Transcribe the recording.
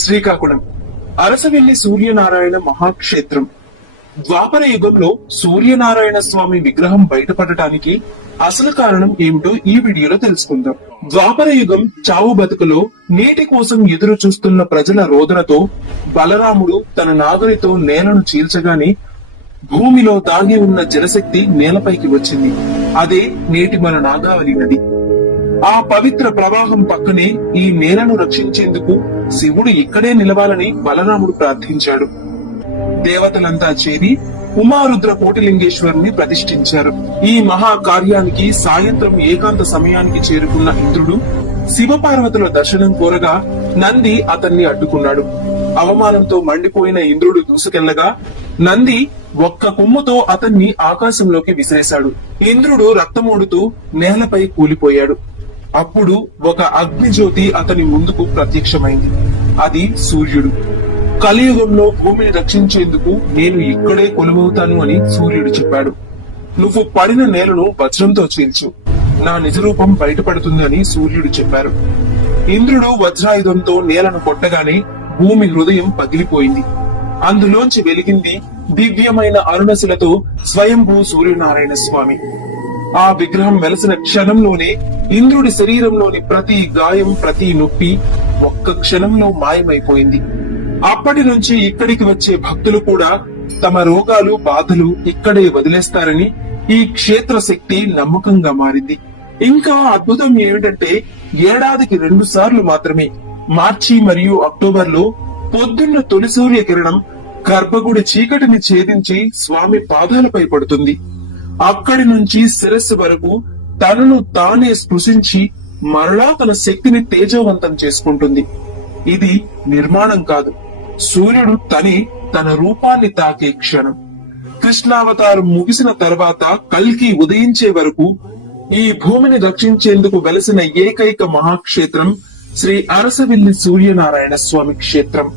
శ్రీకాకుళం అరసవెల్లి సూర్యనారాయణ మహాక్షేత్రం. ద్వాపర యుగంలో సూర్యనారాయణ స్వామి విగ్రహం బయటపడటానికి అసలు కారణం ఏమిటో ఈ వీడియోలో తెలుసుకుందాం. ద్వాపర యుగం చావు బతుకులో నీటి కోసం ఎదురు చూస్తున్న ప్రజల రోదనతో బలరాముడు తన నాగరితో నేలను చీల్చగానే భూమిలో దాగి ఉన్న జలశక్తి నేలపైకి వచ్చింది. అదే నేటి మన నాగావళి నది. ఆ పవిత్ర ప్రవాహం పక్కనే ఈ నేలను రక్షించేందుకు శివుడు ఇక్కడే నిలవాలని బలరాముడు ప్రార్థించాడు. దేవతలంతా చేరి ఉమారుద్ర కోటిలింగేశ్వరుని ప్రతిష్ఠించారు. ఈ మహా కార్యానికి సాయంత్రం ఏకాంత సమయానికి చేరుకున్న ఇంద్రుడు శివపార్వతుల దర్శనం కోరగా నంది అతన్ని అడ్డుకున్నాడు. అవమానంతో మండిపోయిన ఇంద్రుడు దూసుకెళ్లగా నంది ఒక్క కొమ్ముతో అతన్ని ఆకాశంలోకి విసిరేశాడు. ఇంద్రుడు రక్తమోడుతూ నేలపై కూలిపోయాడు. అప్పుడు ఒక అగ్నిజ్యోతి అతని ముందుకు ప్రత్యక్షమైంది. అది సూర్యుడు. కలియుగంలో భూమిని రక్షించేందుకు నేను ఇక్కడే కొలువవుతాను అని సూర్యుడు చెప్పాడు. నువ్వు పడిన నేలను వజ్రంతో చీల్చు, నా నిజరూపం బయటపడుతుందని సూర్యుడు చెప్పారు. ఇంద్రుడు వజ్రాయుధంతో నేలను కొట్టగానే భూమి హృదయం పగిలిపోయింది. అందులోంచి వెలిగింది దివ్యమైన అరుణశిలతో స్వయంభూ సూర్యనారాయణ స్వామి. ఆ విగ్రహం వెలసిన క్షణంలోనే ఇంద్రుడి శరీరంలోని ప్రతి గాయం, ప్రతి నొప్పి ఒక్క క్షణంలో మాయమైపోయింది. అప్పటి నుంచి ఇక్కడికి వచ్చే భక్తులు కూడా తమ రోగాలు, బాధలు ఇక్కడే వదిలేస్తారని ఈ క్షేత్ర శక్తి నమ్మకంగా మారింది. ఇంకా అద్భుతం ఏమిటంటే ఏడాదికి 2 సార్లు మాత్రమే, మార్చి మరియు అక్టోబర్ లో పొద్దున్న తొలి సూర్య కిరణం గర్భగుడి చీకటిని ఛేదించి స్వామి పాదాలపై పడుతుంది. అక్కడి నుంచి శిరస్సు వరకు తనను తానే స్పృశించి మరలా తన శక్తిని తేజవంతం చేసుకుంటుంది. ఇది నిర్మాణం కాదు, సూర్యుడు తన రూపాన్ని తాకే క్షణం. కృష్ణావతారం ముగిసిన తర్వాత కల్కి ఉదయించే వరకు ఈ భూమిని రక్షించేందుకు వెలసిన ఏకైక మహాక్షేత్రం శ్రీ అరసవెల్లి సూర్యనారాయణ స్వామి క్షేత్రం.